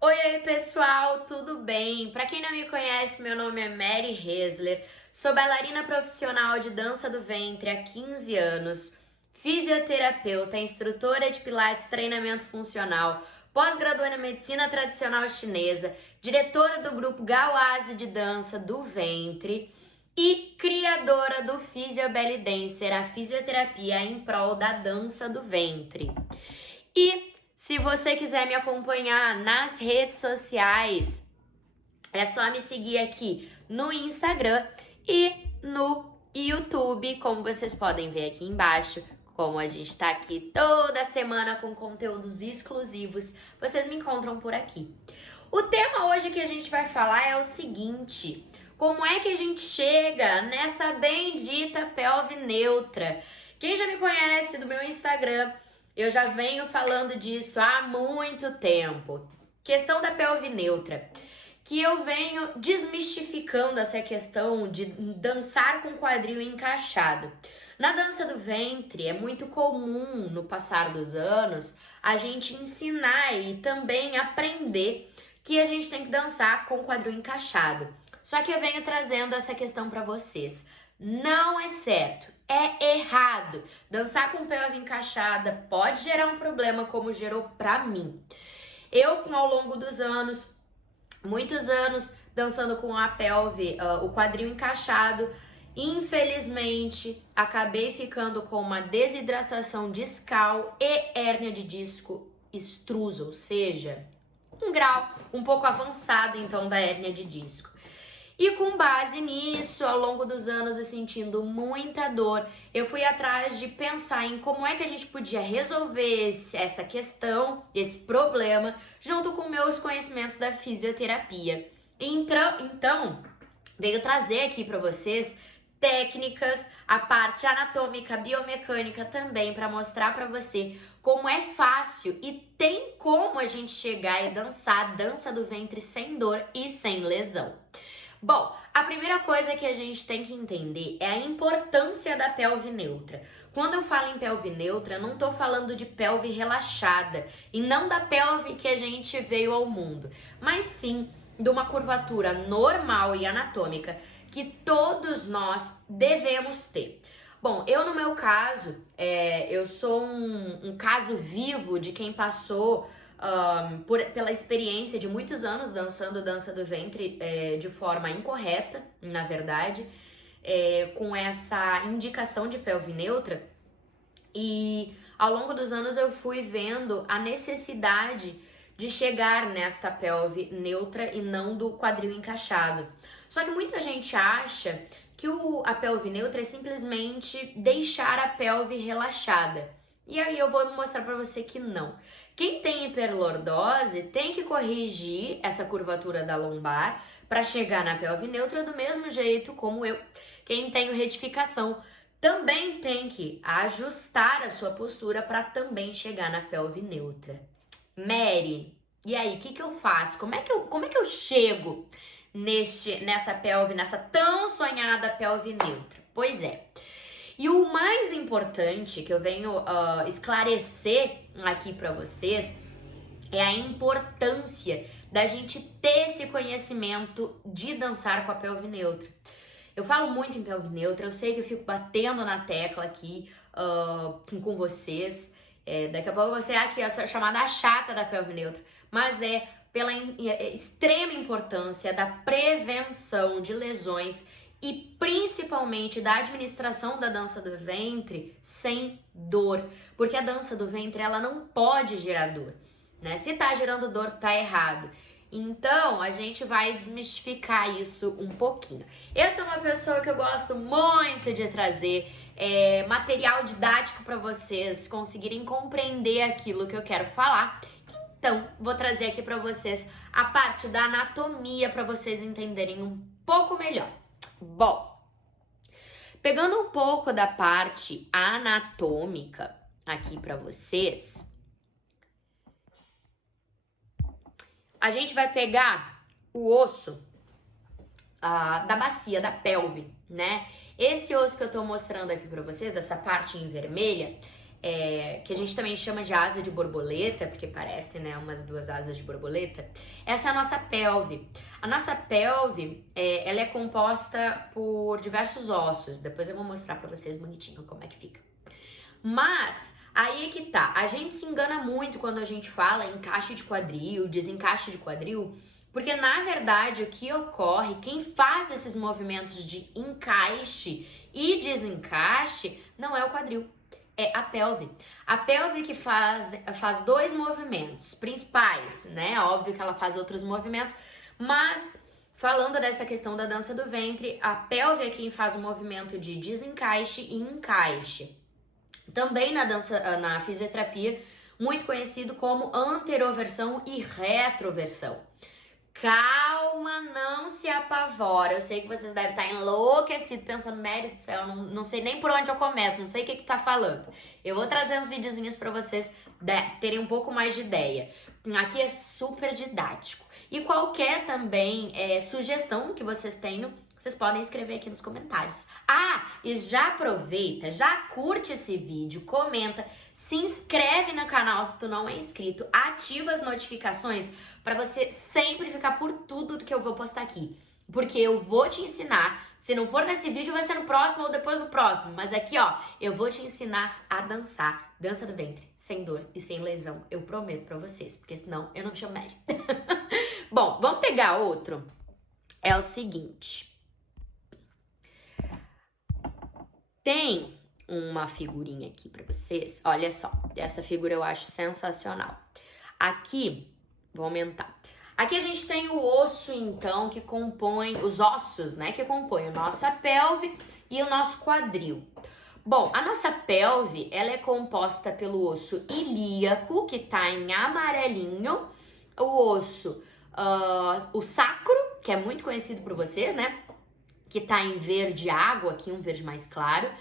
Oi, pessoal, tudo bem? Para quem não me conhece, meu nome é Mary Hesler, sou bailarina profissional de dança do ventre há 15 anos, fisioterapeuta, instrutora de pilates, treinamento funcional, pós-graduada em medicina tradicional chinesa, diretora do grupo Gawase de dança do ventre e criadora do Physio Belly Dancer, a fisioterapia em prol da dança do ventre. E se você quiser me acompanhar nas redes sociais, é só me seguir aqui no Instagram e no YouTube, como vocês podem ver aqui embaixo. Como a gente tá aqui toda semana com conteúdos exclusivos, vocês me encontram por aqui. O tema hoje que a gente vai falar é o seguinte: como é que a gente chega nessa bendita pelve neutra? Quem já me conhece do meu Instagram, eu já venho falando disso há muito tempo. Questão da pelve neutra, que eu venho desmistificando essa questão de dançar com quadril encaixado. Na dança do ventre é muito comum, no passar dos anos, a gente ensinar e também aprender que a gente tem que dançar com quadril encaixado. Só que eu venho trazendo essa questão para vocês. Não é certo, é errado. Dançar com pelve encaixada pode gerar um problema, como gerou pra mim. Eu, ao longo dos anos, muitos anos, dançando com a pelve, o quadril encaixado, infelizmente, acabei ficando com uma desidratação discal e hérnia de disco extrusa, ou seja, um grau um pouco avançado, então, da hérnia de disco. E com base nisso, ao longo dos anos, eu sentindo muita dor, eu fui atrás de pensar em como é que a gente podia resolver essa questão, esse problema, junto com meus conhecimentos da fisioterapia. Então veio trazer aqui para vocês técnicas, a parte anatômica, biomecânica também, para mostrar para você como é fácil e tem como a gente chegar e dançar a dança do ventre sem dor e sem lesão. Bom, a primeira coisa que a gente tem que entender é a importância da pelve neutra. Quando eu falo em pelve neutra, eu não tô falando de pelve relaxada e não da pelve que a gente veio ao mundo, mas sim de uma curvatura normal e anatômica que todos nós devemos ter. Bom, eu no meu caso, eu sou um caso vivo de quem passou pela experiência de muitos anos dançando dança do ventre de forma incorreta, na verdade, com essa indicação de pelve neutra. E ao longo dos anos eu fui vendo a necessidade de chegar nesta pelve neutra e não do quadril encaixado. Só que muita gente acha que a pelve neutra é simplesmente deixar a pelve relaxada. E aí eu vou mostrar para você que não. Quem tem hiperlordose tem que corrigir essa curvatura da lombar para chegar na pelve neutra do mesmo jeito como eu. Quem tem retificação também tem que ajustar a sua postura para também chegar na pelve neutra. Mary, e aí, o que eu faço? Como é que eu chego nessa pelve, nessa tão sonhada pelve neutra? Pois é. E o mais importante que eu venho esclarecer aqui para vocês é a importância da gente ter esse conhecimento de dançar com a pelve neutra. Eu falo muito em pelve neutra, eu sei que eu fico batendo na tecla aqui com vocês. Daqui a pouco você aqui essa chamada chata da pelve neutra, mas é pela extrema importância da prevenção de lesões e principalmente da administração da dança do ventre sem dor, porque a dança do ventre ela não pode gerar dor, né? Se tá gerando dor, tá errado. Então, a gente vai desmistificar isso um pouquinho. Eu sou uma pessoa que eu gosto muito de trazer material didático para vocês conseguirem compreender aquilo que eu quero falar. Então, vou trazer aqui para vocês a parte da anatomia para vocês entenderem um pouco melhor. Bom, pegando um pouco da parte anatômica aqui para vocês, a gente vai pegar o osso da bacia, da pelve, né? Esse osso que eu tô mostrando aqui pra vocês, essa parte em vermelha, que a gente também chama de asa de borboleta, porque parece, né, umas duas asas de borboleta. Essa é a nossa pelve. A nossa pelve, ela é composta por diversos ossos. Depois eu vou mostrar pra vocês bonitinho como é que fica. Mas aí é que tá, a gente se engana muito quando a gente fala encaixe de quadril, desencaixe de quadril, porque na verdade o que ocorre, quem faz esses movimentos de encaixe e desencaixe não é o quadril, é a pelve. A pelve que faz dois movimentos principais, né? Óbvio que ela faz outros movimentos, mas falando dessa questão da dança do ventre, a pelve é quem faz o movimento de desencaixe e encaixe. Também na fisioterapia, muito conhecido como anteroversão e retroversão. Calma, não se apavora. Eu sei que vocês devem estar enlouquecidos pensando, Mary do céu, não sei nem por onde eu começo, não sei o que tá falando. Eu vou trazer uns videozinhos para vocês terem um pouco mais de ideia. Aqui é super didático. E qualquer também sugestão que vocês tenham, vocês podem escrever aqui nos comentários. E já aproveita, já curte esse vídeo, comenta, se inscreve no canal se tu não é inscrito, ativa as notificações para você sempre ficar por tudo que eu vou postar aqui. Porque eu vou te ensinar, se não for nesse vídeo vai ser no próximo ou depois no próximo, mas aqui eu vou te ensinar a dançar, dança do ventre, sem dor e sem lesão, eu prometo para vocês, porque senão eu não me chamo Mary. Bom, vamos pegar outro. É o seguinte... Tem uma figurinha aqui pra vocês, olha só, essa figura eu acho sensacional. Aqui, vou aumentar. Aqui a gente tem o osso, então, que compõe, os ossos, né, que compõem a nossa pelve e o nosso quadril. Bom, a nossa pelve, ela é composta pelo osso ilíaco, que tá em amarelinho, o osso, o sacro, que é muito conhecido por vocês, né, que tá em verde água, aqui um verde mais claro.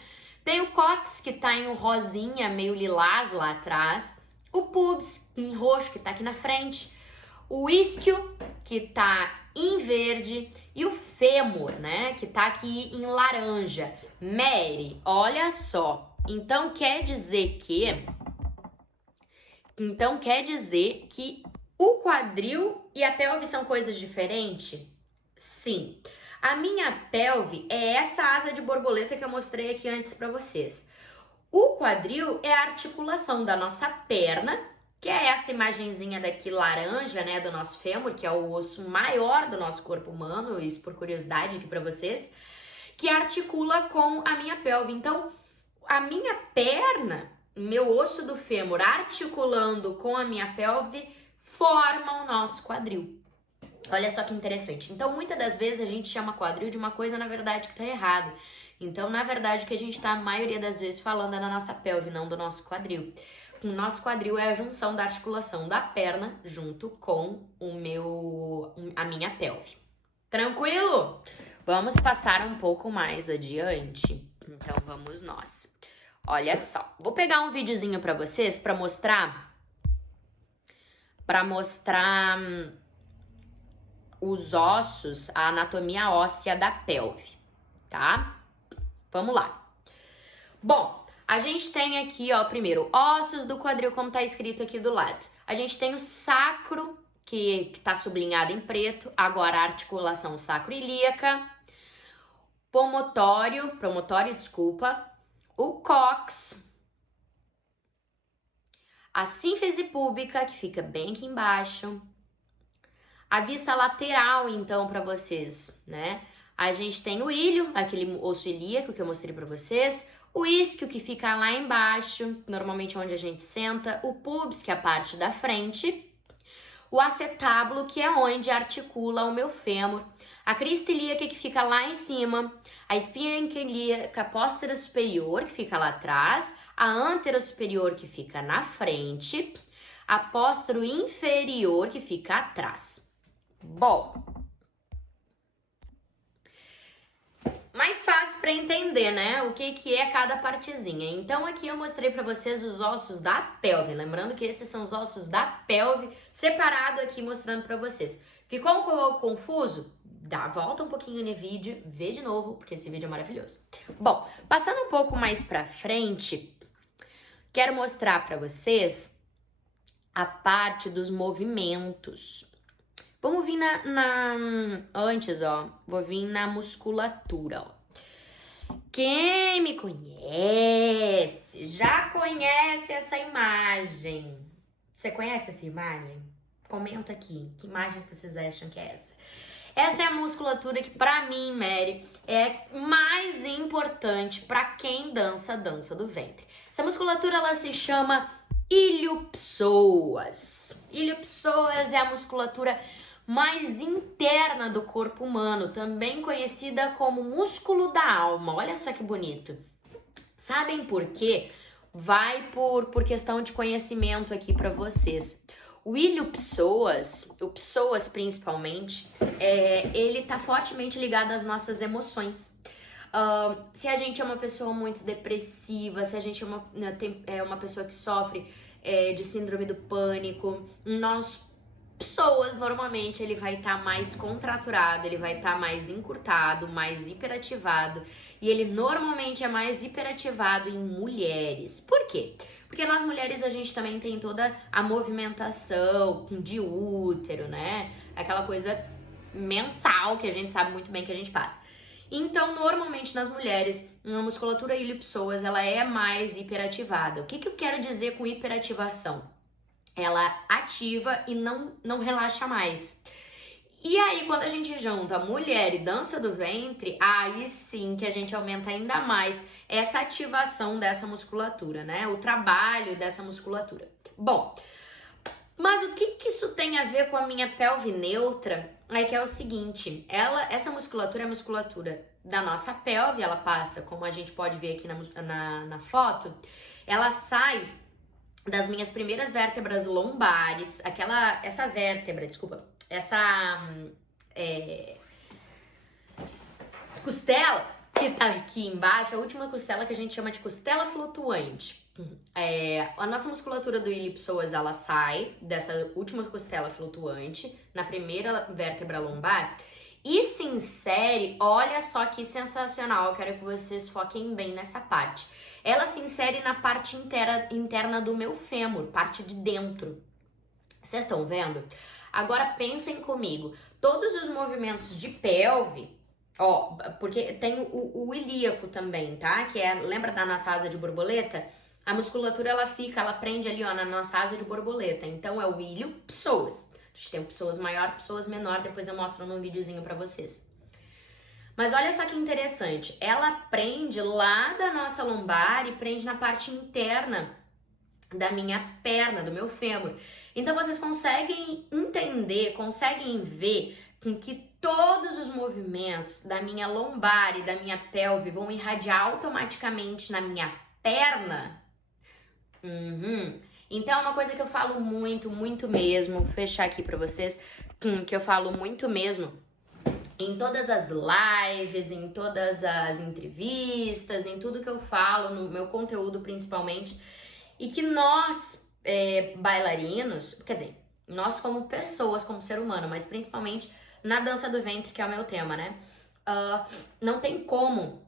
Tem o cóccix, que tá em um rosinha, meio lilás lá atrás. O pubis, em roxo, que tá aqui na frente. O isquio, que tá em verde. E o fêmur, né, que tá aqui em laranja. Mary, olha só. Então quer dizer que o quadril e a pelve são coisas diferentes? Sim. A minha pelve é essa asa de borboleta que eu mostrei aqui antes para vocês. O quadril é a articulação da nossa perna, que é essa imagenzinha daqui laranja, né, do nosso fêmur, que é o osso maior do nosso corpo humano, isso por curiosidade aqui para vocês, que articula com a minha pelve. Então, a minha perna, meu osso do fêmur articulando com a minha pelve, forma o nosso quadril. Olha só que interessante. Então, muitas das vezes a gente chama quadril de uma coisa, na verdade, que tá errado. Então, na verdade, o que a gente tá, a maioria das vezes, falando é da nossa pelve, não do nosso quadril. O nosso quadril é a junção da articulação da perna junto com a minha pelve. Tranquilo? Vamos passar um pouco mais adiante. Então, vamos nós. Olha só. Vou pegar um videozinho pra vocês pra mostrar os ossos, a anatomia óssea da pelve, tá? Vamos lá. Bom, a gente tem aqui, ó, primeiro, ossos do quadril, como tá escrito aqui do lado. A gente tem o sacro, que tá sublinhado em preto, agora a articulação sacro-ilíaca, promontório, o cóccix, a sínfise púbica, que fica bem aqui embaixo, a vista lateral, então, para vocês, né? A gente tem o ilho, aquele osso ilíaco que eu mostrei para vocês, o isquio, que fica lá embaixo, normalmente onde a gente senta, o pubis, que é a parte da frente, o acetábulo, que é onde articula o meu fêmur, a crista ilíaca, que fica lá em cima, a espinha ilíaca póstera superior, que fica lá atrás, a antero superior, que fica na frente, a póstero inferior, que fica atrás. Bom, mais fácil para entender, né? O que é cada partezinha. Então, aqui eu mostrei para vocês os ossos da pelve. Lembrando que esses são os ossos da pelve, separado aqui mostrando para vocês. Ficou um pouco confuso? Volta um pouquinho no vídeo, vê de novo, porque esse vídeo é maravilhoso. Bom, passando um pouco mais para frente, o quero mostrar para vocês a parte dos movimentos. Vamos vir antes, ó, vou vir na musculatura, ó. Quem me conhece já conhece essa imagem. Você conhece essa imagem? Comenta aqui, que imagem que vocês acham que é essa? Essa é a musculatura que, pra mim, Mary, é mais importante pra quem dança a dança do ventre. Essa musculatura, ela se chama ilho-psoas. Ilho-psoas é a musculatura mais interna do corpo humano, também conhecida como músculo da alma. Olha só que bonito. Sabem por quê? Vai por questão de conhecimento aqui pra vocês. O ilho-psoas, o psoas principalmente, ele tá fortemente ligado às nossas emoções. Se a gente é uma pessoa muito depressiva, se a gente é uma pessoa que sofre de síndrome do pânico, pessoas, normalmente ele vai estar mais contraturado, ele vai estar mais encurtado, mais hiperativado, e ele normalmente é mais hiperativado em mulheres. Por quê? Porque nós mulheres a gente também tem toda a movimentação de útero, né? Aquela coisa mensal que a gente sabe muito bem que a gente passa. Então, normalmente nas mulheres, a musculatura ilho-psoas, ela é mais hiperativada. O que eu quero dizer com hiperativação? Ela ativa e não relaxa mais. E aí, quando a gente junta mulher e dança do ventre, aí sim que a gente aumenta ainda mais essa ativação dessa musculatura, né? O trabalho dessa musculatura. Bom, mas o que isso tem a ver com a minha pelve neutra? É que é o seguinte, essa musculatura é a musculatura da nossa pelve, ela passa, como a gente pode ver aqui na foto, ela sai das minhas primeiras vértebras lombares, essa costela que tá aqui embaixo, a última costela que a gente chama de costela flutuante. A nossa musculatura do ilho-psoas, ela sai dessa última costela flutuante, na primeira vértebra lombar, e se insere, olha só que sensacional, eu quero que vocês foquem bem nessa parte. Ela se insere na parte interna do meu fêmur, parte de dentro. Vocês estão vendo? Agora pensem comigo, todos os movimentos de pelve, ó, porque tem o ilíaco também, tá? Que lembra da nossa asa de borboleta? A musculatura, ela prende ali, ó, na nossa asa de borboleta. Então, é o ilho-psoas. A gente tem psoas maior, psoas menor, depois eu mostro num videozinho pra vocês. Mas olha só que interessante, ela prende lá da nossa lombar e prende na parte interna da minha perna, do meu fêmur. Então vocês conseguem entender, conseguem ver que todos os movimentos da minha lombar e da minha pelve vão irradiar automaticamente na minha perna? Então é uma coisa que eu falo muito, muito mesmo, vou fechar aqui pra vocês, que eu falo muito mesmo em todas as lives, em todas as entrevistas, em tudo que eu falo, no meu conteúdo principalmente, e que nós, bailarinos, quer dizer, nós como pessoas, como ser humano, mas principalmente na dança do ventre, que é o meu tema, né? Não tem como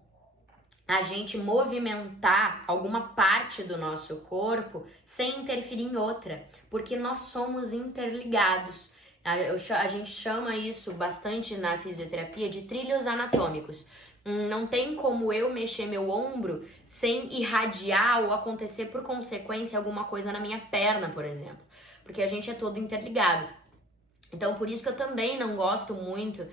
a gente movimentar alguma parte do nosso corpo sem interferir em outra, porque nós somos interligados. A gente chama isso bastante na fisioterapia de trilhos anatômicos. Não tem como eu mexer meu ombro sem irradiar ou acontecer por consequência alguma coisa na minha perna, por exemplo. Porque a gente é todo interligado. Então, por isso que eu também não gosto muito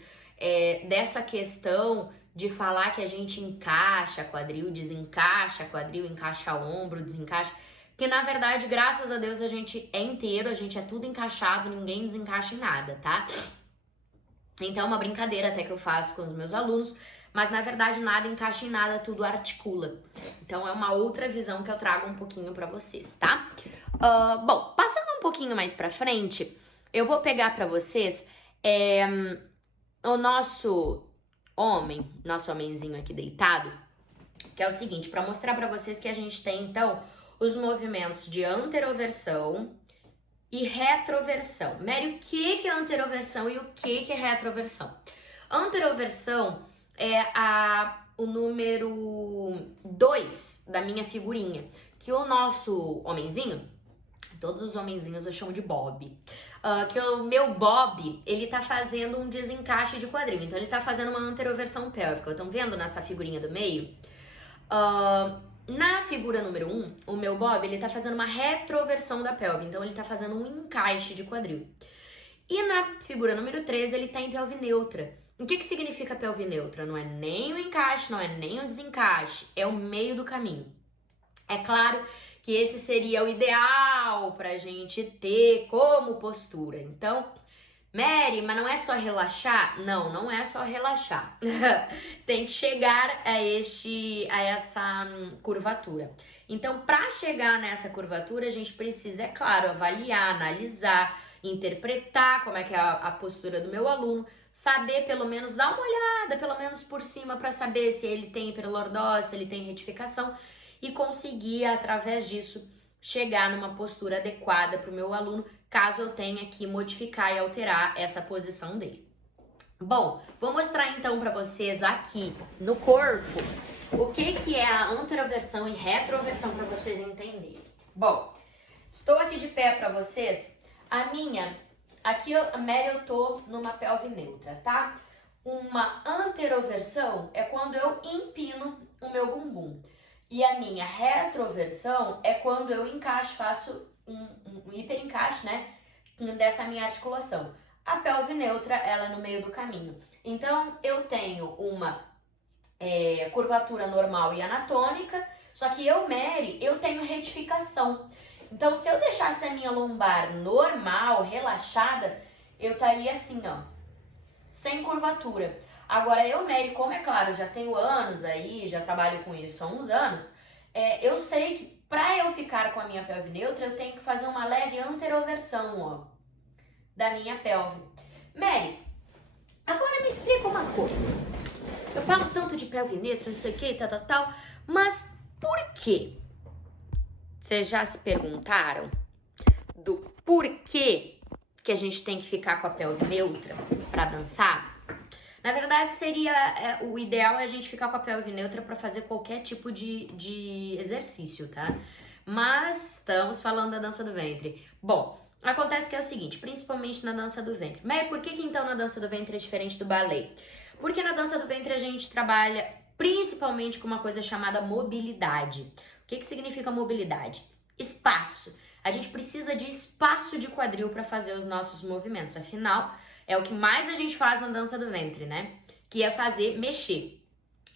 dessa questão de falar que a gente encaixa quadril, desencaixa quadril, encaixa ombro, desencaixa. Porque, na verdade, graças a Deus, a gente é inteiro, a gente é tudo encaixado, ninguém desencaixa em nada, tá? Então, é uma brincadeira até que eu faço com os meus alunos, mas, na verdade, nada encaixa em nada, tudo articula. Então, é uma outra visão que eu trago um pouquinho pra vocês, tá? Bom, passando um pouquinho mais pra frente, eu vou pegar pra vocês o nosso homenzinho aqui deitado, que é o seguinte, pra mostrar pra vocês que a gente tem, então, os movimentos de anteroversão e retroversão. Mary, o que é anteroversão e o que é retroversão? Anteroversão é o número 2 da minha figurinha, que o nosso homenzinho, todos os homenzinhos eu chamo de Bob, que o meu Bob, ele tá fazendo um desencaixe de quadril, então ele tá fazendo uma anteroversão pélvica. Estão vendo nessa figurinha do meio? Na figura número 1, o meu Bob, ele tá fazendo uma retroversão da pelve, então ele tá fazendo um encaixe de quadril. E na figura número 3, ele tá em pelve neutra. O que significa pelve neutra? Não é nem o encaixe, não é nem o desencaixe, é o meio do caminho. É claro que esse seria o ideal pra gente ter como postura. Então, Mary, mas não é só relaxar? Não, não é só relaxar. Tem que chegar a essa curvatura. Então, para chegar nessa curvatura, a gente precisa, é claro, avaliar, analisar, interpretar como é que é a postura do meu aluno, saber pelo menos, dar uma olhada, pelo menos por cima, para saber se ele tem hiperlordose, se ele tem retificação, e conseguir, através disso, chegar numa postura adequada para o meu aluno, caso eu tenha que modificar e alterar essa posição dele. Bom, vou mostrar então para vocês aqui no corpo o que é a anteroversão e retroversão para vocês entenderem. Bom, estou aqui de pé para vocês. Aqui a Mary, eu tô numa pelve neutra, tá? Uma anteroversão é quando eu empino o meu bumbum. E a minha retroversão é quando eu encaixo, faço um hiperencaixe, né, dessa minha articulação. A pelve neutra, ela é no meio do caminho. Então, eu tenho uma curvatura normal e anatômica, só que eu, Mary, eu tenho retificação. Então, se eu deixasse a minha lombar normal, relaxada, eu estaria assim, ó, sem curvatura. Agora, eu, Mary, como é claro, já tenho anos aí, já trabalho com isso há uns anos, eu sei que para eu ficar com a minha pelve neutra, eu tenho que fazer uma leve anteroversão, ó, da minha pelve. Mary, agora me explica uma coisa. Eu falo tanto de pelve neutra, não sei o que, tal, mas por quê? Vocês já se perguntaram do porquê que a gente tem que ficar com a pelve neutra para dançar? Na verdade, o ideal é a gente ficar com a pelve neutra para fazer qualquer tipo de exercício, tá? Mas estamos falando da dança do ventre. Bom, acontece que é o seguinte, principalmente na dança do ventre. Mas por que então na dança do ventre é diferente do balé? Porque na dança do ventre a gente trabalha principalmente com uma coisa chamada mobilidade. O que significa mobilidade? Espaço. A gente precisa de espaço de quadril para fazer os nossos movimentos. Afinal, é o que mais a gente faz na dança do ventre, né? Que é mexer.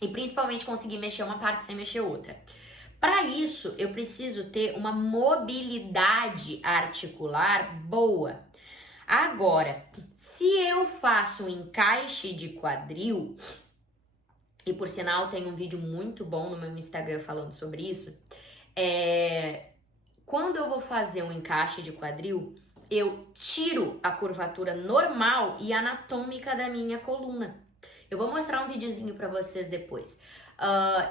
E principalmente conseguir mexer uma parte sem mexer outra. Para isso, eu preciso ter uma mobilidade articular boa. Agora, se eu faço um encaixe de quadril, e por sinal tem um vídeo muito bom no meu Instagram falando sobre isso, quando eu vou fazer um encaixe de quadril, eu tiro a curvatura normal e anatômica da minha coluna. Eu vou mostrar um videozinho para vocês depois.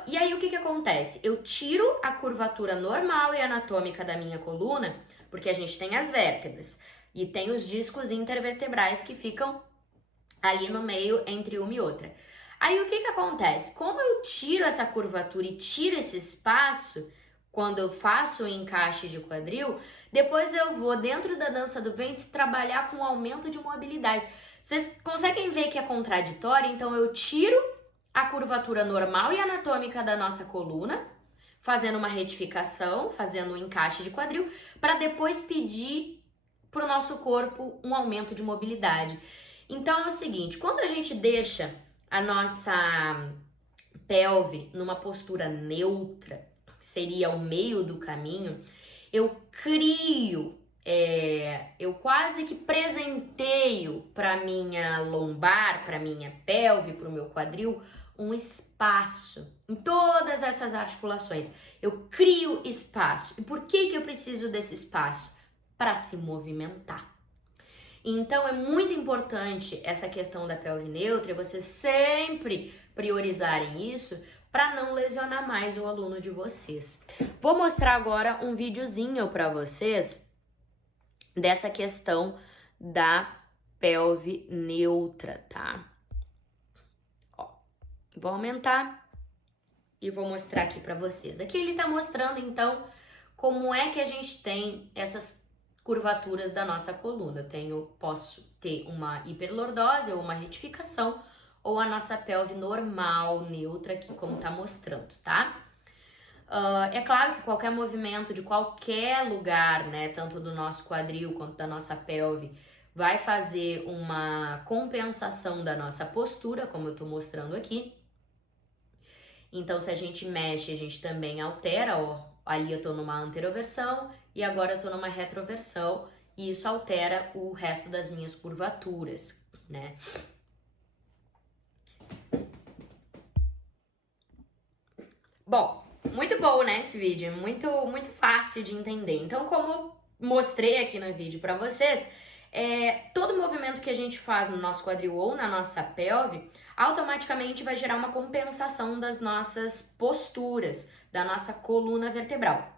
E aí, o que acontece? Eu tiro a curvatura normal e anatômica da minha coluna, porque a gente tem as vértebras e tem os discos intervertebrais que ficam ali no meio entre uma e outra. Aí, o que acontece? Como eu tiro essa curvatura e tiro esse espaço, quando eu faço o encaixe de quadril, depois eu vou, dentro da dança do ventre, trabalhar com aumento de mobilidade. Vocês conseguem ver que é contraditório? Então, eu tiro a curvatura normal e anatômica da nossa coluna, fazendo uma retificação, fazendo um encaixe de quadril, para depois pedir para o nosso corpo um aumento de mobilidade. Então, é o seguinte, quando a gente deixa a nossa pelve numa postura neutra, que seria o meio do caminho, eu quase que presenteio para minha lombar, para minha pelve, para o meu quadril, um espaço em todas essas articulações. Eu crio espaço. E por que eu preciso desse espaço? Para se movimentar. Então, é muito importante essa questão da pelve neutra e vocês sempre priorizarem isso para não lesionar mais o aluno de vocês. Vou mostrar agora um videozinho para vocês dessa questão da pelve neutra, tá? Ó, vou aumentar e vou mostrar aqui para vocês. Aqui ele tá mostrando, então, como é que a gente tem essas curvaturas da nossa coluna. Posso ter uma hiperlordose ou uma retificação, ou a nossa pelve normal, neutra, aqui como tá mostrando, tá? É claro que qualquer movimento de qualquer lugar, né, tanto do nosso quadril quanto da nossa pelve, vai fazer uma compensação da nossa postura, como eu tô mostrando aqui. Então, se a gente mexe, a gente também altera, ó, ali eu tô numa anteroversão e agora eu tô numa retroversão, e isso altera o resto das minhas curvaturas, né? Bom, muito bom, né, esse vídeo, muito fácil de entender. Então, como mostrei aqui no vídeo pra vocês, todo movimento que a gente faz no nosso quadril ou na nossa pelve, automaticamente vai gerar uma compensação das nossas posturas, da nossa coluna vertebral.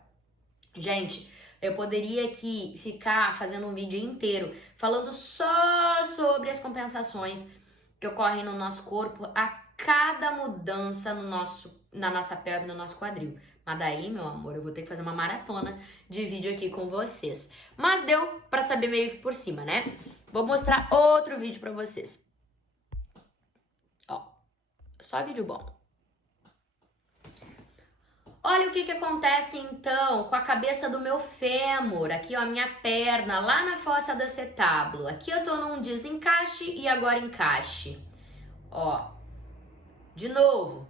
Gente, eu poderia aqui ficar fazendo um vídeo inteiro falando só sobre as compensações que ocorrem no nosso corpo a cada mudança na nossa pelve, no nosso quadril. Mas daí, meu amor, eu vou ter que fazer uma maratona de vídeo aqui com vocês. Mas deu pra saber meio que por cima, né? Vou mostrar outro vídeo pra vocês. Ó, só vídeo bom. Olha o que acontece então com a cabeça do meu fêmur, aqui ó, a minha perna, lá na fossa do acetábulo. Aqui eu tô num desencaixe e agora encaixe. Ó, de novo,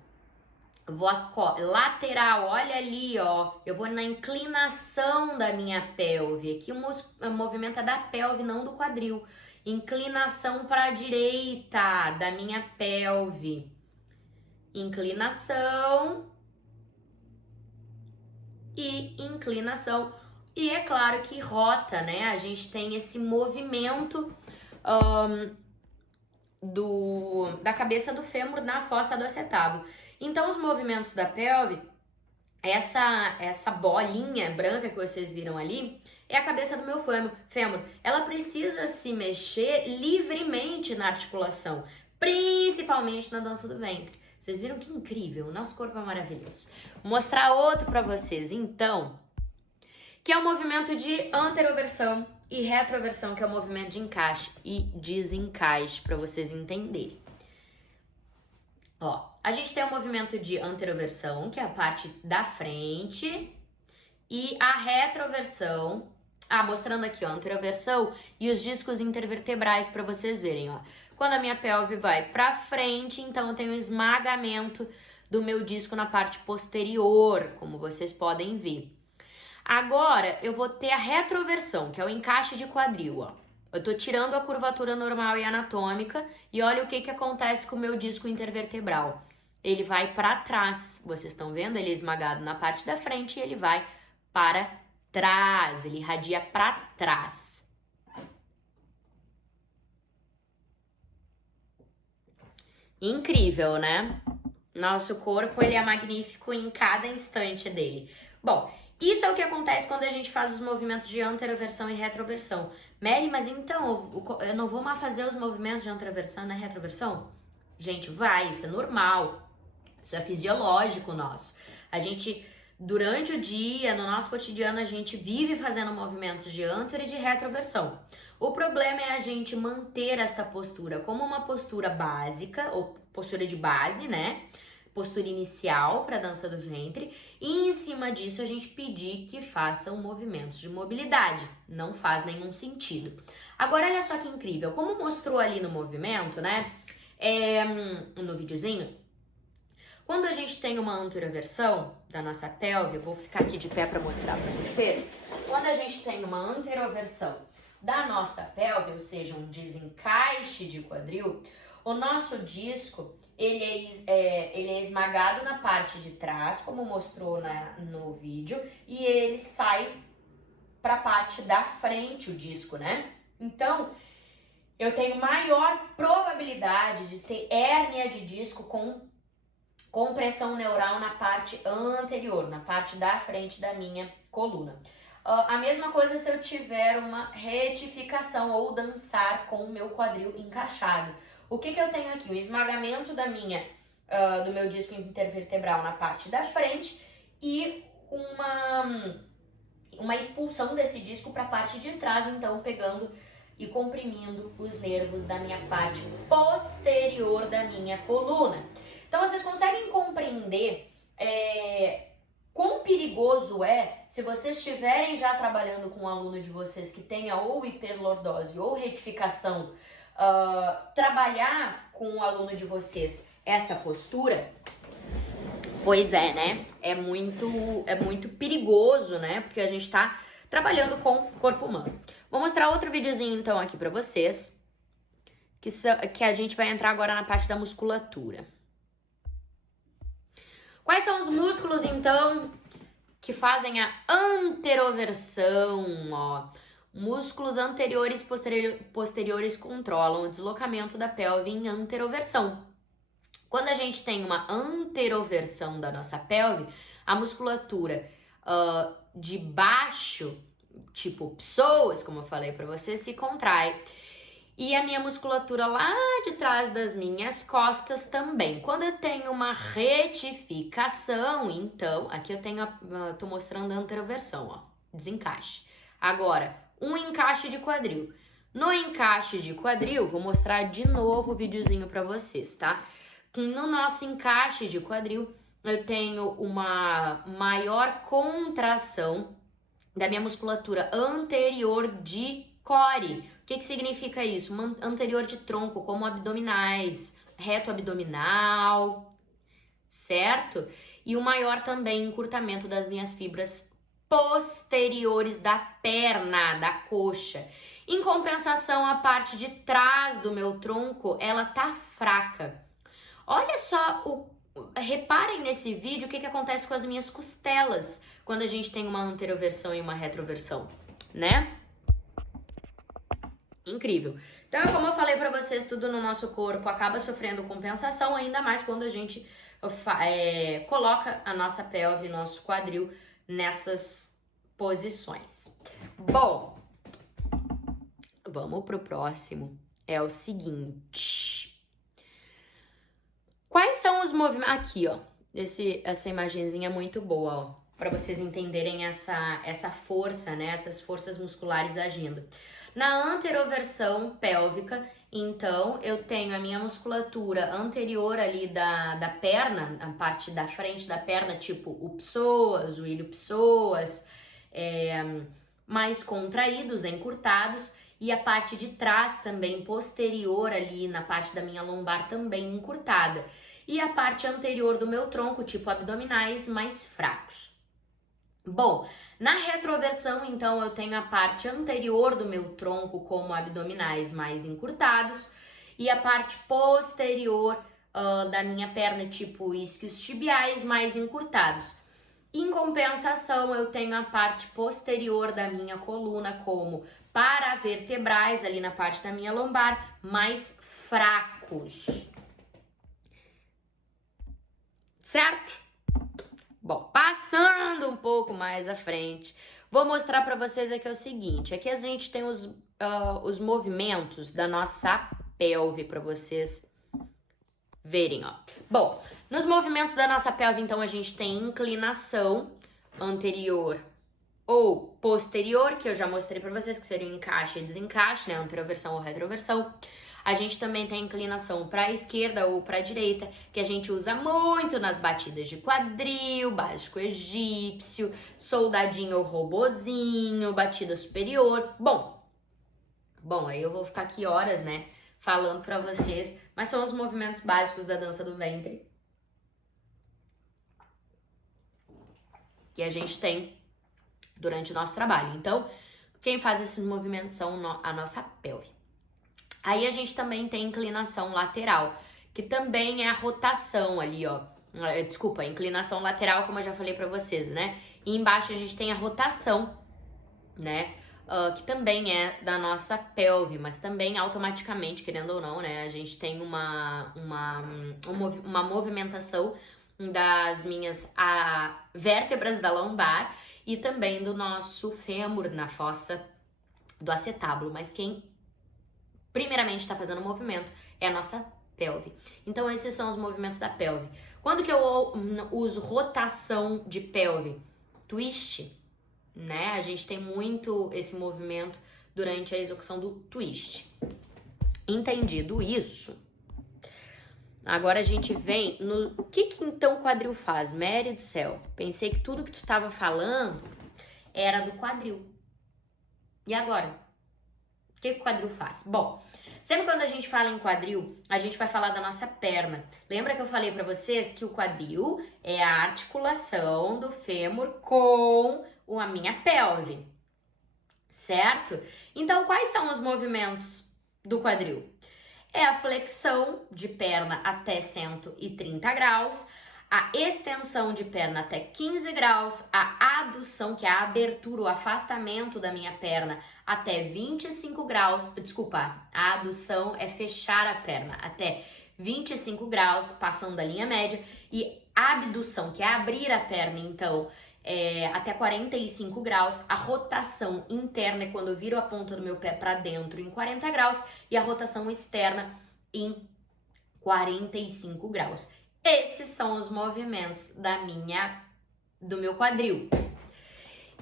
eu vou lateral, olha ali, ó, eu vou na inclinação da minha pelve. Aqui o movimento é da pelve, não do quadril. Inclinação para a direita da minha pelve. Inclinação e inclinação. E é claro que rota, né? A gente tem esse movimento da cabeça do fêmur na fossa do acetábulo. Então, os movimentos da pelve, essa bolinha branca que vocês viram ali, é a cabeça do meu fêmur. Ela precisa se mexer livremente na articulação, principalmente na dança do ventre. Vocês viram que incrível? O nosso corpo é maravilhoso. Vou mostrar outro pra vocês, então, que é o movimento de anteroversão e retroversão, que é o movimento de encaixe e desencaixe, para vocês entenderem. Ó, a gente tem o movimento de anteroversão, que é a parte da frente, e a retroversão, mostrando aqui, ó, anteroversão e os discos intervertebrais para vocês verem, ó. Quando a minha pelve vai para frente, então eu tenho um esmagamento do meu disco na parte posterior, como vocês podem ver. Agora, eu vou ter a retroversão, que é o encaixe de quadril, ó. Eu tô tirando a curvatura normal e anatômica e olha o que acontece com o meu disco intervertebral. Ele vai para trás, vocês estão vendo? Ele é esmagado na parte da frente e ele vai para trás, ele irradia para trás. Incrível, né? Nosso corpo, ele é magnífico em cada instante dele. Bom, isso é o que acontece quando a gente faz os movimentos de anteroversão e retroversão. Mary, mas então eu não vou mais fazer os movimentos de anteroversão e retroversão? Gente, vai, isso é normal. Isso é fisiológico nosso. A gente, durante o dia, no nosso cotidiano, a gente vive fazendo movimentos de antero e de retroversão. O problema é a gente manter esta postura como uma postura básica, ou postura de base, né? Postura inicial para a dança do ventre, e em cima disso a gente pedir que façam movimentos de mobilidade. Não faz nenhum sentido. Agora, olha só que incrível, como mostrou ali no movimento, né? No videozinho, quando a gente tem uma anteroversão da nossa pelve, eu vou ficar aqui de pé para mostrar para vocês. Quando a gente tem uma anteroversão da nossa pelve, ou seja, um desencaixe de quadril, o nosso disco ele é esmagado na parte de trás, como mostrou no vídeo, e ele sai para a parte da frente, o disco, né? Então, eu tenho maior probabilidade de ter hérnia de disco com compressão neural na parte anterior, na parte da frente da minha coluna. A mesma coisa se eu tiver uma retificação ou dançar com o meu quadril encaixado. O que eu tenho aqui? O esmagamento do meu disco intervertebral na parte da frente e uma expulsão desse disco para a parte de trás, então pegando e comprimindo os nervos da minha parte posterior da minha coluna. Então vocês conseguem compreender quão perigoso é, se vocês estiverem já trabalhando com um aluno de vocês que tenha ou hiperlordose ou retificação, trabalhar com o aluno de vocês essa postura? Pois é, né? É muito perigoso, né? Porque a gente tá trabalhando com o corpo humano. Vou mostrar outro videozinho então aqui pra vocês, que a gente vai entrar agora na parte da musculatura. Quais são os músculos então que fazem a anteroversão, ó? Músculos anteriores e posteriores controlam o deslocamento da pelve em anteroversão. Quando a gente tem uma anteroversão da nossa pelve, a musculatura de baixo, tipo psoas, como eu falei para você, se contrai. E a minha musculatura lá de trás das minhas costas também. Quando eu tenho uma retificação, então, aqui eu tô mostrando a anteroversão, ó, desencaixe. Agora, um encaixe de quadril. No encaixe de quadril, vou mostrar de novo o videozinho para vocês, tá? No nosso encaixe de quadril, eu tenho uma maior contração da minha musculatura anterior de core. O que significa isso? Uma anterior de tronco, como abdominais, reto abdominal, certo? E o maior também encurtamento das minhas fibras posteriores da perna, da coxa. Em compensação, a parte de trás do meu tronco, ela tá fraca. Olha só, reparem nesse vídeo o que acontece com as minhas costelas quando a gente tem uma anteroversão e uma retroversão, né? Incrível. Então, como eu falei pra vocês, tudo no nosso corpo acaba sofrendo compensação, ainda mais quando a gente coloca a nossa pelve, nosso quadril nessas posições. Bom, vamos pro próximo. É o seguinte. Quais são os movimentos? Aqui, ó. Essa imagenzinha é muito boa, ó. Pra vocês entenderem essa força, né? Essas forças musculares agindo. Na anteroversão pélvica, então, eu tenho a minha musculatura anterior ali da perna, a parte da frente da perna, tipo o psoas, o ilho-psoas, mais contraídos, encurtados, e a parte de trás também, posterior ali, na parte da minha lombar também encurtada. E a parte anterior do meu tronco, tipo abdominais, mais fracos. Bom, na retroversão, então, eu tenho a parte anterior do meu tronco como abdominais mais encurtados e a parte posterior da minha perna, tipo isquios tibiais, mais encurtados. Em compensação, eu tenho a parte posterior da minha coluna como paravertebrais, ali na parte da minha lombar, mais fracos. Certo? Bom, passando um pouco mais à frente, vou mostrar para vocês aqui o seguinte. Aqui a gente tem os movimentos da nossa pelve para vocês verem, ó. Bom, nos movimentos da nossa pelve, então, a gente tem inclinação anterior ou posterior, que eu já mostrei para vocês, que seria o encaixe e desencaixe, né? Anteroversão ou retroversão. A gente também tem a inclinação para a esquerda ou para a direita, que a gente usa muito nas batidas de quadril, básico egípcio, soldadinho ou robozinho, batida superior. Bom, aí eu vou ficar aqui horas, né, falando para vocês, mas são os movimentos básicos da dança do ventre que a gente tem durante o nosso trabalho. Então, quem faz esses movimentos são a nossa pelve. Aí a gente também tem inclinação lateral, que também é a rotação ali, ó. Desculpa, inclinação lateral, como eu já falei pra vocês, né? E embaixo a gente tem a rotação, né? Que também é da nossa pelve, mas também automaticamente, querendo ou não, né? A gente tem uma movimentação das minhas vértebras da lombar e também do nosso fêmur na fossa do acetábulo, mas quem primeiramente está fazendo o movimento é a nossa pelve. Então esses são os movimentos da pelve. Quando que eu uso rotação de pelve? Twist, né? A gente tem muito esse movimento durante a execução do twist. Entendido isso, agora a gente vem no... O que então o quadril faz? Mary do céu, pensei que tudo que tu tava falando era do quadril. E agora? O que o quadril faz? Bom, sempre quando a gente fala em quadril, a gente vai falar da nossa perna. Lembra que eu falei pra vocês que o quadril é a articulação do fêmur com a minha pelve, certo? Então, quais são os movimentos do quadril? É a flexão de perna até 130 graus, a extensão de perna até 15 graus, a adução, que é a abertura, o afastamento da minha perna até 25 graus, desculpa, a adução é fechar a perna até 25 graus, passando da linha média, e a abdução, que é abrir a perna, então, até 45 graus, a rotação interna é quando eu viro a ponta do meu pé para dentro em 40 graus e a rotação externa em 45 graus. Esses são os movimentos do meu quadril.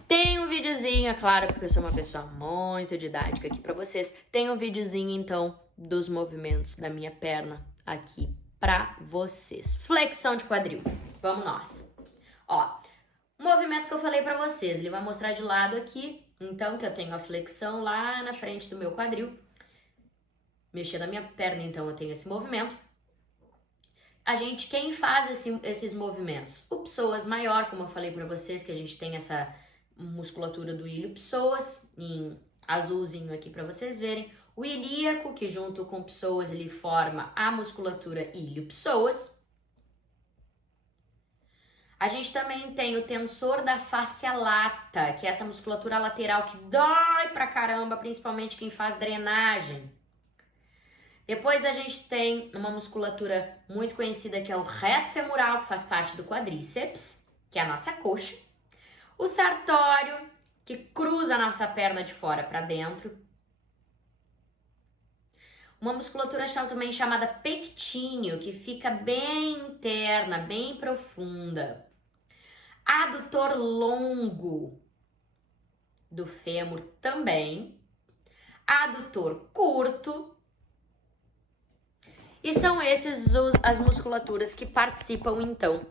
Tem um videozinho, é claro, porque eu sou uma pessoa muito didática aqui para vocês. Tem um videozinho então dos movimentos da minha perna aqui para vocês. Flexão de quadril. Vamos nós. Ó, o movimento que eu falei pra vocês, ele vai mostrar de lado aqui, então que eu tenho a flexão lá na frente do meu quadril. Mexendo a minha perna, então eu tenho esse movimento. Quem faz esses movimentos? O psoas maior, como eu falei pra vocês, que a gente tem essa musculatura do ilho psoas, em azulzinho aqui pra vocês verem. O ilíaco, que junto com o psoas ele forma a musculatura ilho psoas. A gente também tem o tensor da fáscia lata, que é essa musculatura lateral que dói pra caramba, principalmente quem faz drenagem. Depois a gente tem uma musculatura muito conhecida que é o reto femoral, que faz parte do quadríceps, que é a nossa coxa. O sartório, que cruza a nossa perna de fora para dentro. Uma musculatura também chamada pectíneo, que fica bem interna, bem profunda. Adutor longo do fêmur também. Adutor curto. E são esses as musculaturas que participam então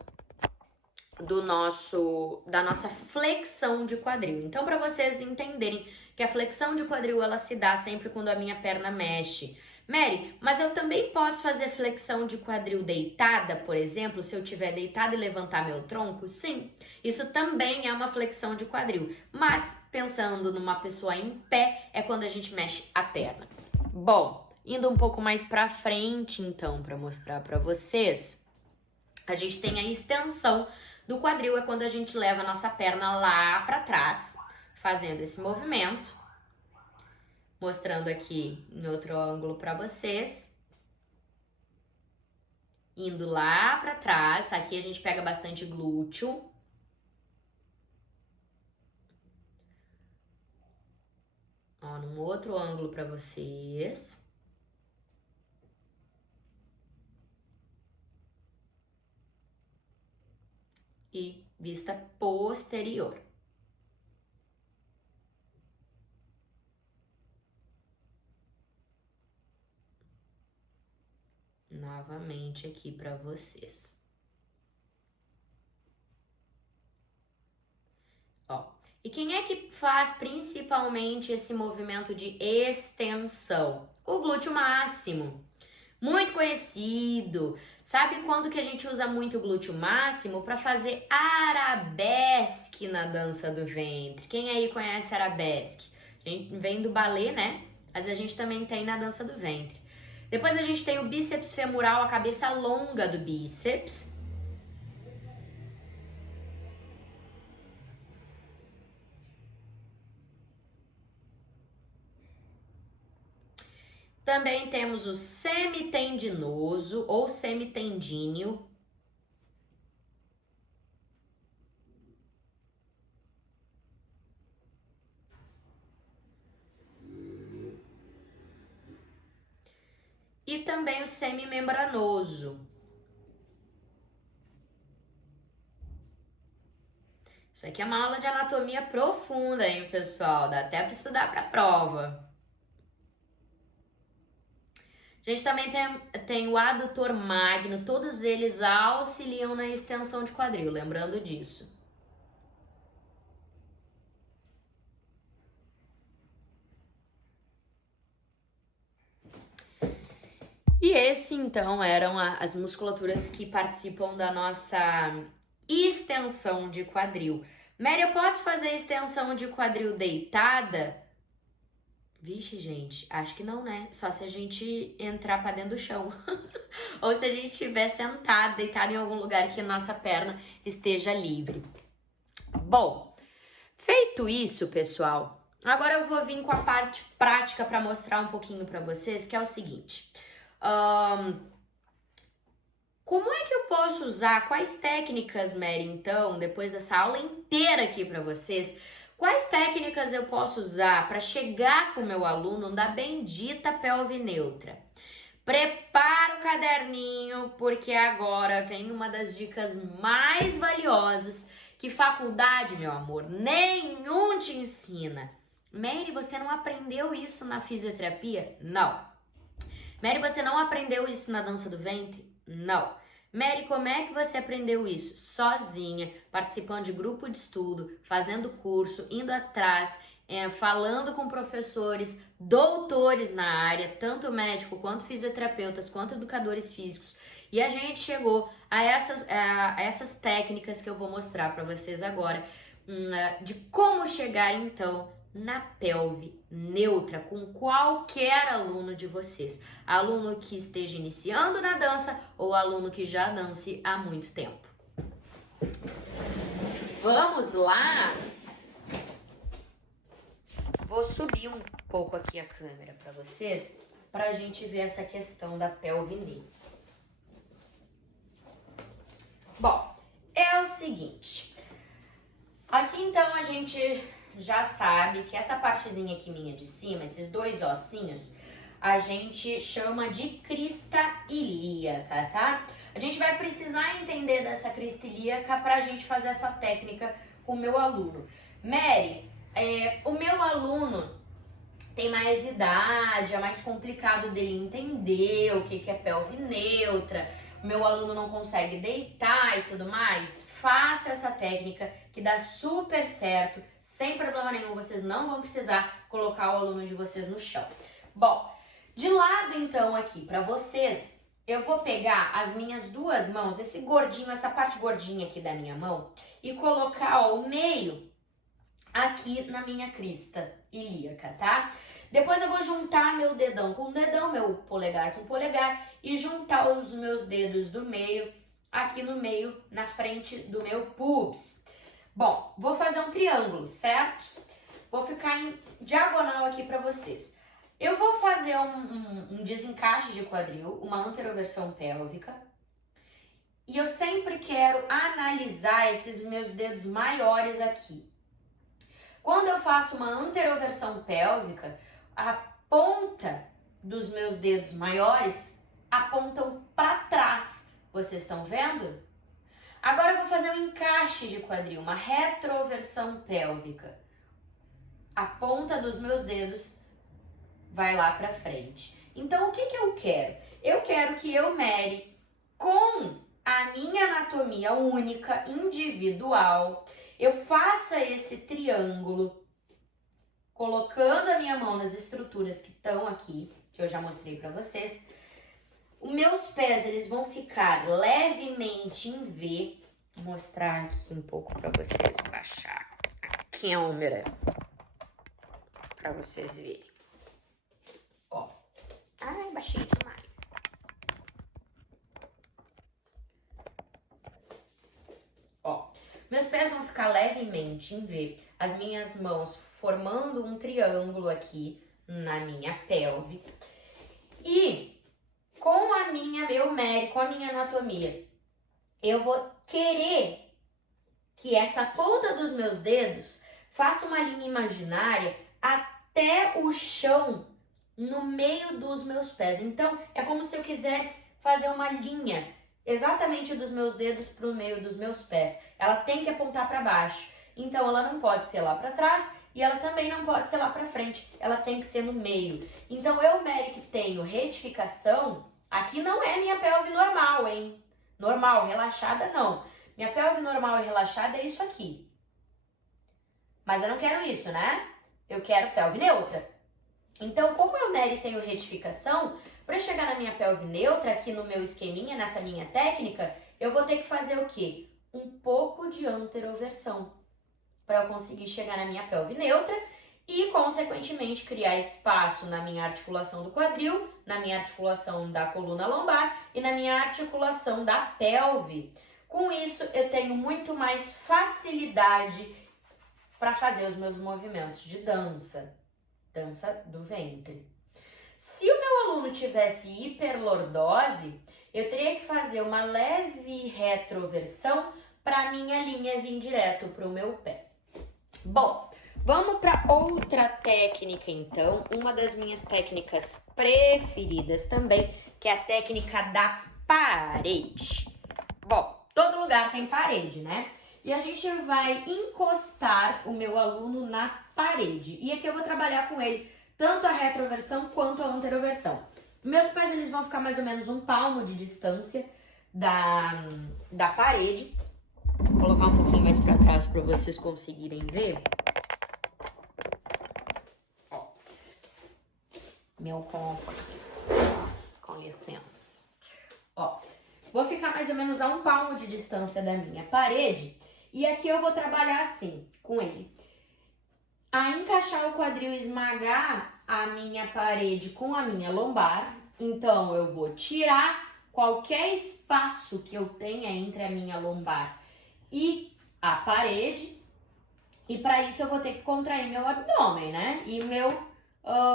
da nossa flexão de quadril. Então, para vocês entenderem que a flexão de quadril ela se dá sempre quando a minha perna mexe. Mary, mas eu também posso fazer flexão de quadril deitada, por exemplo, se eu estiver deitada e levantar meu tronco? Sim, isso também é uma flexão de quadril, mas pensando numa pessoa em pé, é quando a gente mexe a perna. Bom, indo um pouco mais pra frente, então, para mostrar para vocês, a gente tem a extensão do quadril, é quando a gente leva a nossa perna lá para trás, fazendo esse movimento. Mostrando aqui em outro ângulo para vocês. Indo lá para trás, aqui a gente pega bastante glúteo. Ó, num outro ângulo para vocês. E vista posterior. Novamente aqui para vocês. Ó, e quem é que faz principalmente esse movimento de extensão? O glúteo máximo, muito conhecido. Sabe quando que a gente usa muito o glúteo máximo? Para fazer arabesque na dança do ventre. Quem aí conhece arabesque? Vem do balé, né? Mas a gente também tem na dança do ventre. Depois a gente tem o bíceps femoral, a cabeça longa do bíceps. Também temos o semitendinoso ou semitendíneo. E também o semimembranoso. Isso aqui é uma aula de anatomia profunda, hein, pessoal? Dá até para estudar para a prova. A gente também tem o adutor magno, todos eles auxiliam na extensão de quadril, lembrando disso. E esse, então, eram as musculaturas que participam da nossa extensão de quadril. Mary, eu posso fazer extensão de quadril deitada? Vixe, gente, acho que não, né? Só se a gente entrar pra dentro do chão. Ou se a gente estiver sentado, deitado em algum lugar que a nossa perna esteja livre. Bom, feito isso, pessoal, agora eu vou vir com a parte prática para mostrar um pouquinho para vocês, que é o seguinte. Como é que eu posso usar, quais técnicas, Mary, então, depois dessa aula inteira aqui para vocês, quais técnicas eu posso usar para chegar com o meu aluno na bendita pelve neutra? Prepara o caderninho, porque agora vem uma das dicas mais valiosas que faculdade, meu amor, nenhum te ensina. Mary, você não aprendeu isso na fisioterapia? Não. Mary, você não aprendeu isso na dança do ventre? Não. Mary, como é que você aprendeu isso? Sozinha, participando de grupo de estudo, fazendo curso, indo atrás, falando com professores, doutores na área, tanto médico quanto fisioterapeutas, quanto educadores físicos. E a gente chegou a essas técnicas que eu vou mostrar para vocês agora, de como chegar então na pelve neutra com qualquer aluno de vocês. Aluno que esteja iniciando na dança ou aluno que já dance há muito tempo. Vamos lá! Vou subir um pouco aqui a câmera para vocês, para a gente ver essa questão da pelve neutra. Bom, é o seguinte, aqui então a gente já sabe que essa partezinha aqui minha de cima, esses dois ossinhos, a gente chama de crista ilíaca, tá? A gente vai precisar entender dessa crista ilíaca pra gente fazer essa técnica com o meu aluno. Mary, o meu aluno tem mais idade, é mais complicado dele entender o que é pelve neutra, o meu aluno não consegue deitar e tudo mais. Faça essa técnica que dá super certo, sem problema nenhum, vocês não vão precisar colocar o aluno de vocês no chão. Bom, de lado então aqui para vocês, eu vou pegar as minhas duas mãos, esse gordinho, essa parte gordinha aqui da minha mão, e colocar o meio aqui na minha crista ilíaca, tá? Depois eu vou juntar meu dedão com o dedão, meu polegar com o polegar, e juntar os meus dedos do meio aqui no meio, na frente do meu pubis. Bom, vou fazer um triângulo, certo? Vou ficar em diagonal aqui para vocês. Eu vou fazer um desencaixe de quadril, uma anteroversão pélvica. E eu sempre quero analisar esses meus dedos maiores aqui. Quando eu faço uma anteroversão pélvica, a ponta dos meus dedos maiores apontam para trás. Vocês estão vendo? Agora eu vou fazer um encaixe de quadril, uma retroversão pélvica. A ponta dos meus dedos vai lá para frente. Então, o que eu quero? Eu quero que eu, Mary, com a minha anatomia única, individual, eu faça esse triângulo, colocando a minha mão nas estruturas que estão aqui, que eu já mostrei para vocês. Os meus pés, eles vão ficar levemente em V. Vou mostrar aqui um pouco para vocês, baixar a câmera para vocês verem. Ó, ai, baixei demais. Ó, meus pés vão ficar levemente em V. As minhas mãos formando um triângulo aqui na minha pelve. E com a minha anatomia, eu vou querer que essa ponta dos meus dedos faça uma linha imaginária até o chão no meio dos meus pés. Então, é como se eu quisesse fazer uma linha exatamente dos meus dedos para o meio dos meus pés. Ela tem que apontar para baixo. então ela não pode ser lá para trás e ela também não pode ser lá para frente, ela tem que ser no meio. Então eu, Mary, que tenho retificação, aqui não é minha pelve normal, hein? Normal, relaxada não. Minha pelve normal e relaxada é isso aqui. Mas eu não quero isso, né? Eu quero pelve neutra. Então, como eu, Mary, tenho retificação, para chegar na minha pelve neutra, aqui no meu esqueminha, nessa minha técnica, eu vou ter que fazer o quê? Um pouco de anteroversão, para eu conseguir chegar na minha pelve neutra e, consequentemente, criar espaço na minha articulação do quadril, na minha articulação da coluna lombar e na minha articulação da pelve. Com isso, eu tenho muito mais facilidade para fazer os meus movimentos de dança do ventre. Se o meu aluno tivesse hiperlordose, eu teria que fazer uma leve retroversão para a minha linha vir direto para o meu pé. Bom, vamos para outra técnica então, uma das minhas técnicas preferidas também, que é a técnica da parede. Bom, todo lugar tem parede, né? E a gente vai encostar o meu aluno na parede. E aqui eu vou trabalhar com ele tanto a retroversão quanto a anteroversão. Meus pés eles vão ficar mais ou menos um palmo de distância da parede. Vou colocar um pouquinho mais para trás para vocês conseguirem ver. Ó, meu copo aqui, com licença. Ó, vou ficar mais ou menos a um palmo de distância da minha parede. E aqui eu vou trabalhar assim, com ele. A encaixar o quadril, esmagar a minha parede com a minha lombar. Então, eu vou tirar qualquer espaço que eu tenha entre a minha lombar e a parede. E para isso eu vou ter que contrair meu abdômen, né? E meu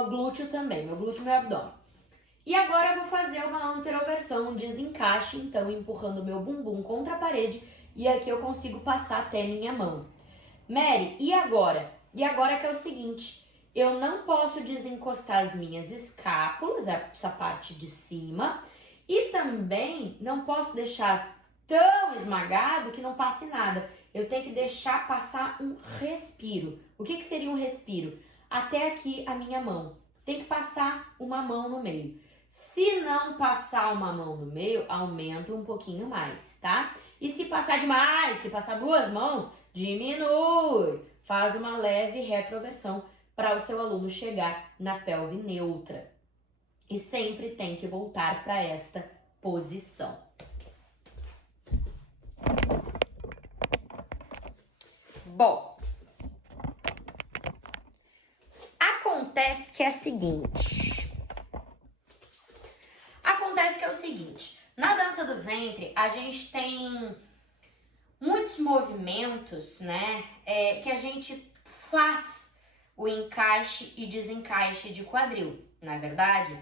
glúteo também, meu glúteo e meu abdômen. E agora eu vou fazer uma anteroversão, um desencaixe, então empurrando meu bumbum contra a parede. E aqui eu consigo passar até minha mão. Mary, e agora? E agora que é o seguinte, eu não posso desencostar as minhas escápulas, essa parte de cima, e também não posso deixar tão esmagado que não passe nada. Eu tenho que deixar passar um respiro. O que seria um respiro? Até aqui a minha mão. Tem que passar uma mão no meio. Se não passar uma mão no meio, aumenta um pouquinho mais, tá? E se passar demais, se passar duas mãos, diminui. Faz uma leve retroversão para o seu aluno chegar na pelve neutra. E sempre tem que voltar para esta posição. Bom, acontece que é o seguinte, na dança do ventre a gente tem muitos movimentos, né, que a gente faz o encaixe e desencaixe de quadril, não é verdade?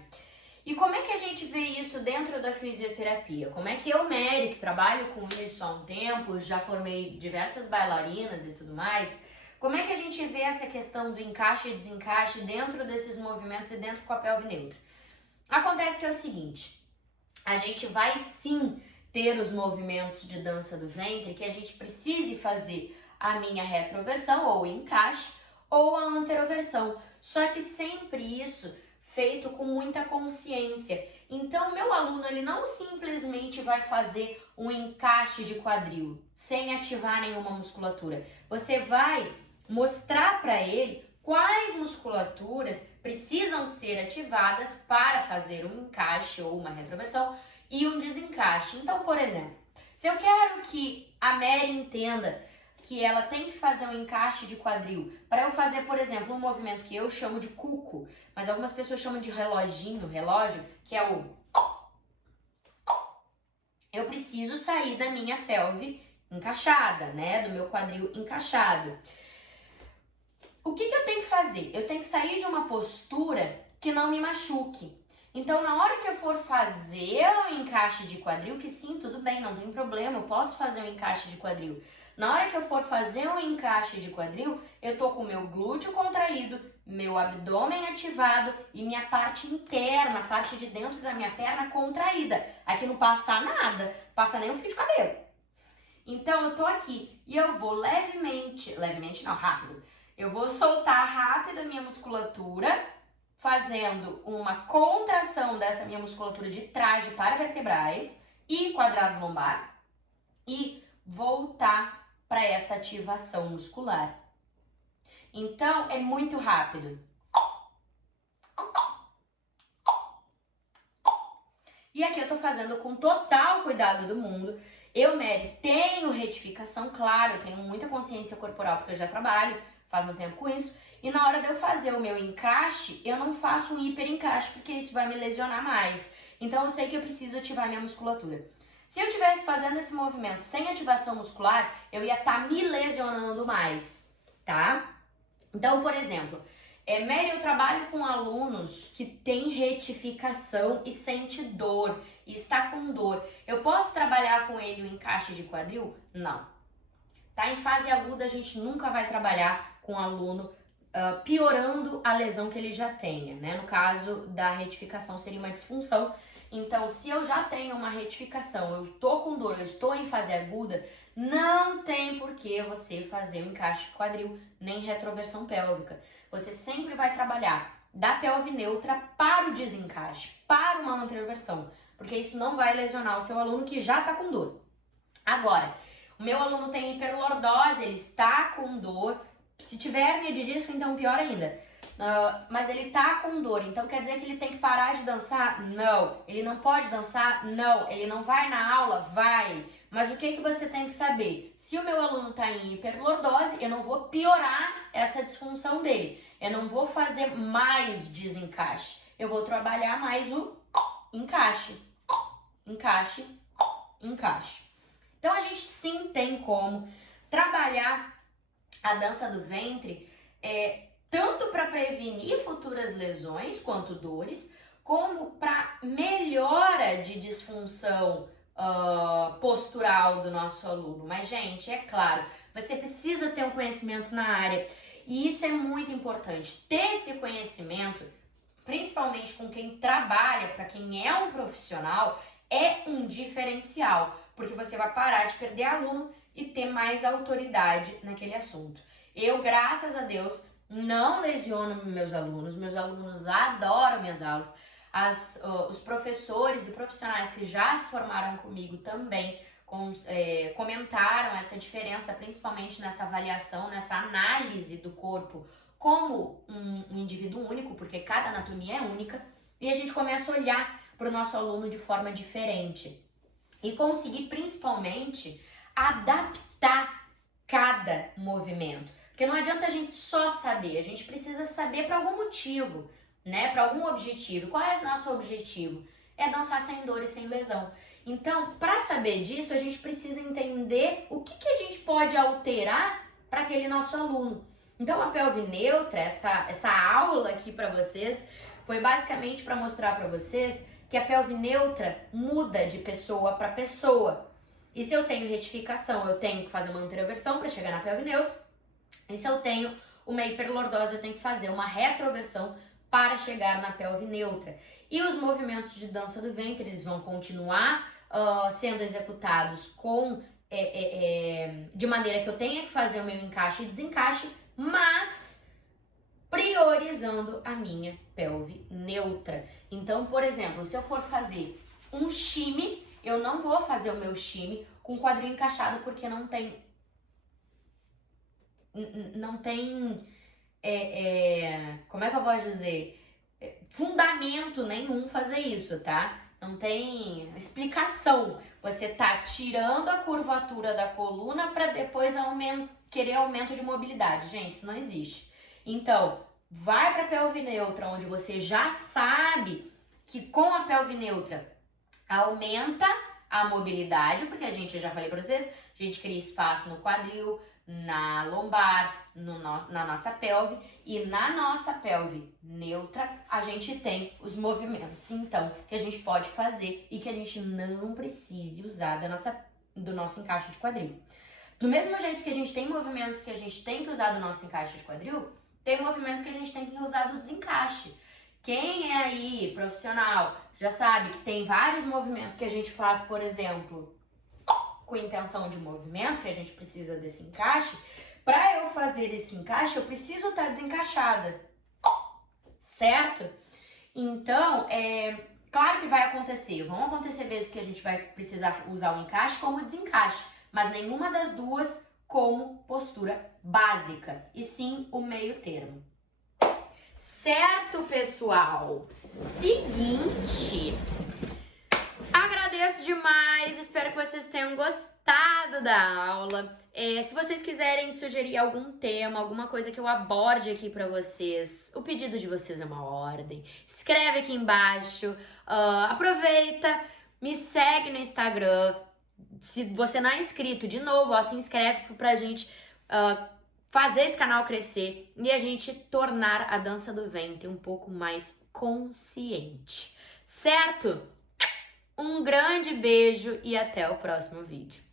E como é que a gente vê isso dentro da fisioterapia? Como é que eu, Mary, que trabalho com isso há um tempo, já formei diversas bailarinas e tudo mais, como é que a gente vê essa questão do encaixe e desencaixe dentro desses movimentos e dentro com a pelve neutra? Acontece que é o seguinte, a gente vai sim ter os movimentos de dança do ventre que a gente precise fazer a minha retroversão ou encaixe ou a anteroversão, só que sempre isso feito com muita consciência. Então, meu aluno, ele não simplesmente vai fazer um encaixe de quadril sem ativar nenhuma musculatura. Você vai mostrar para ele quais musculaturas precisam ser ativadas para fazer um encaixe ou uma retroversão e um desencaixe. Então, por exemplo, se eu quero que a Mary entenda que ela tem que fazer um encaixe de quadril, para eu fazer, por exemplo, um movimento que eu chamo de cuco, mas algumas pessoas chamam de relógio, que é o... Eu preciso sair da minha pelve encaixada, né? Do meu quadril encaixado. O que eu tenho que fazer? Eu tenho que sair de uma postura que não me machuque. Então, na hora que eu for fazer o encaixe de quadril, que sim, tudo bem, não tem problema, eu posso fazer o encaixe de quadril. Na hora que eu for fazer um encaixe de quadril, eu tô com o meu glúteo contraído, meu abdômen ativado e minha parte interna, a parte de dentro da minha perna contraída. Aqui não passa nada, passa nem um fio de cabelo. Então eu tô aqui e eu vou levemente não, rápido. Eu vou soltar rápido a minha musculatura, fazendo uma contração dessa minha musculatura de trás de paravertebrais e quadrado lombar e voltar para essa ativação muscular. Então é muito rápido. E aqui eu tô fazendo com total cuidado do mundo. Eu, Mary, tenho retificação, claro, eu tenho muita consciência corporal porque eu já trabalho, faz muito tempo com isso. E na hora de eu fazer o meu encaixe, eu não faço um hiper encaixe porque isso vai me lesionar mais. Então eu sei que eu preciso ativar minha musculatura. Se eu estivesse fazendo esse movimento sem ativação muscular, eu ia estar me lesionando mais, tá? Então, por exemplo, Mary, eu trabalho com alunos que têm retificação e sente dor, e está com dor. Eu posso trabalhar com ele o encaixe de quadril? Não. Tá? Em fase aguda, a gente nunca vai trabalhar com o aluno piorando a lesão que ele já tenha, né? No caso da retificação, seria uma disfunção. Então, se eu já tenho uma retificação, eu estou com dor, eu estou em fase aguda, não tem por que você fazer o encaixe quadril, nem retroversão pélvica. Você sempre vai trabalhar da pelve neutra para o desencaixe, para uma anteroversão, porque isso não vai lesionar o seu aluno que já está com dor. Agora, o meu aluno tem hiperlordose, ele está com dor. Se tiver hérnia de disco, então pior ainda. Mas ele tá com dor, então quer dizer que ele tem que parar de dançar? Não. Ele não pode dançar? Não. Ele não vai na aula? Vai. Mas o que você tem que saber? Se o meu aluno tá em hiperlordose, eu não vou piorar essa disfunção dele. Eu não vou fazer mais desencaixe. Eu vou trabalhar mais o encaixe. Encaixe, encaixe. Então a gente sim tem como trabalhar a dança do ventre tanto para prevenir futuras lesões quanto dores, como para melhora de disfunção postural do nosso aluno. Mas, gente, é claro, você precisa ter um conhecimento na área e isso é muito importante. Ter esse conhecimento, principalmente com quem trabalha, para quem é um profissional, é um diferencial, porque você vai parar de perder aluno e ter mais autoridade naquele assunto. Eu, graças a Deus, não lesiono meus alunos adoram minhas aulas. Os professores e profissionais que já se formaram comigo também comentaram essa diferença, principalmente nessa avaliação, nessa análise do corpo como um indivíduo único, porque cada anatomia é única, e a gente começa a olhar para o nosso aluno de forma diferente e conseguir principalmente adaptar cada movimento. Porque não adianta a gente só saber, a gente precisa saber para algum motivo, né? Para algum objetivo. Qual é o nosso objetivo? É dançar sem dor e sem lesão. Então, para saber disso, a gente precisa entender o que a gente pode alterar para aquele nosso aluno. Então, a pelve neutra, essa aula aqui para vocês, foi basicamente para mostrar para vocês que a pelve neutra muda de pessoa para pessoa. E se eu tenho retificação, eu tenho que fazer uma anteroversão para chegar na pelve neutra. E se eu tenho uma hiperlordose, eu tenho que fazer uma retroversão para chegar na pelve neutra. E os movimentos de dança do ventre, eles vão continuar sendo executados de maneira que eu tenha que fazer o meu encaixe e desencaixe, mas priorizando a minha pelve neutra. Então, por exemplo, se eu for fazer um shimmy, eu não vou fazer o meu shimmy com o quadril encaixado, porque não tem como é que eu posso dizer? Fundamento nenhum fazer isso, tá? Não tem explicação. Você tá tirando a curvatura da coluna para depois querer aumento de mobilidade. Gente, isso não existe. Então, vai para pelve neutra, onde você já sabe que com a pelve neutra aumenta a mobilidade, porque eu já falei para vocês, a gente cria espaço no quadril, na lombar, na nossa pelve, e na nossa pelve neutra a gente tem os movimentos, então, que a gente pode fazer e que a gente não precise usar do nosso encaixe de quadril. Do mesmo jeito que a gente tem movimentos que a gente tem que usar do nosso encaixe de quadril, tem movimentos que a gente tem que usar do desencaixe. Quem é aí profissional já sabe que tem vários movimentos que a gente faz, por exemplo, com intenção de movimento, que a gente precisa desse encaixe, para eu fazer esse encaixe, eu preciso estar desencaixada, certo? Então, claro que vai acontecer, vão acontecer vezes que a gente vai precisar usar o encaixe como desencaixe, mas nenhuma das duas como postura básica, e sim o meio termo. Certo, pessoal? Seguinte, agradeço demais, espero que vocês tenham gostado da aula. Se vocês quiserem sugerir algum tema, alguma coisa que eu aborde aqui pra vocês, o pedido de vocês é uma ordem. Escreve aqui embaixo, aproveita, me segue no Instagram. Se você não é inscrito, de novo, se inscreve pra gente fazer esse canal crescer e a gente tornar a dança do ventre um pouco mais consciente, certo? Um grande beijo e até o próximo vídeo.